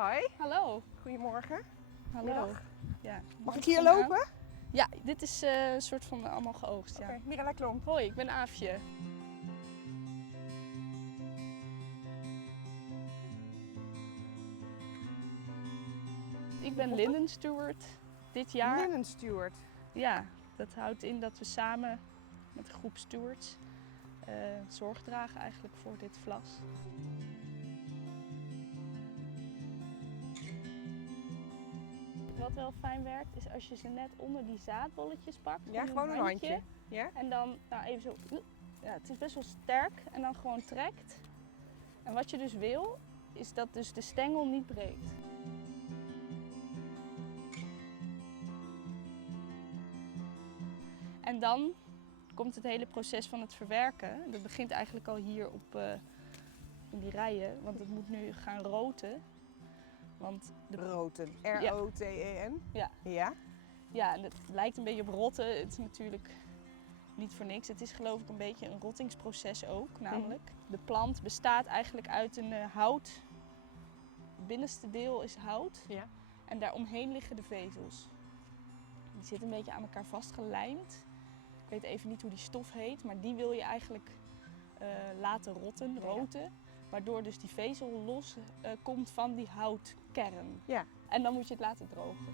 Hoi, Hallo. goedemorgen. Hallo. Middag. Ja. Mag ik hier lopen? Ja, dit is een soort van allemaal geoogst. Ja. Oké, Mirella Klomp. Hoi, ik ben Aafje. Ik ben linnensteward dit jaar. Linnensteward. Ja, dat houdt in dat we samen met een groep stewards zorg dragen eigenlijk voor dit vlas. Wat wel fijn werkt is als je ze net onder die zaadbolletjes pakt. Ja, gewoon een handje. Ja? En dan nou even zo, ja, het is best wel sterk en dan gewoon trekt. En wat je dus wil, is dat dus de stengel niet breekt. En dan komt het hele proces van het verwerken. Dat begint eigenlijk al hier in die rijen, want het moet nu gaan roten. Want Roten. R-O-T-E-N. Ja. Ja? Ja, en het lijkt een beetje op rotten. Het is natuurlijk niet voor niks. Het is geloof ik een beetje een rottingsproces ook. Namelijk, de plant bestaat eigenlijk uit een hout. Het binnenste deel is hout. Ja. En daaromheen liggen de vezels. Die zitten een beetje aan elkaar vastgelijmd. Ik weet even niet hoe die stof heet, maar die wil je eigenlijk laten rotten, roten. Waardoor dus die vezel los komt van die houtkern. Ja. En dan moet je het laten drogen.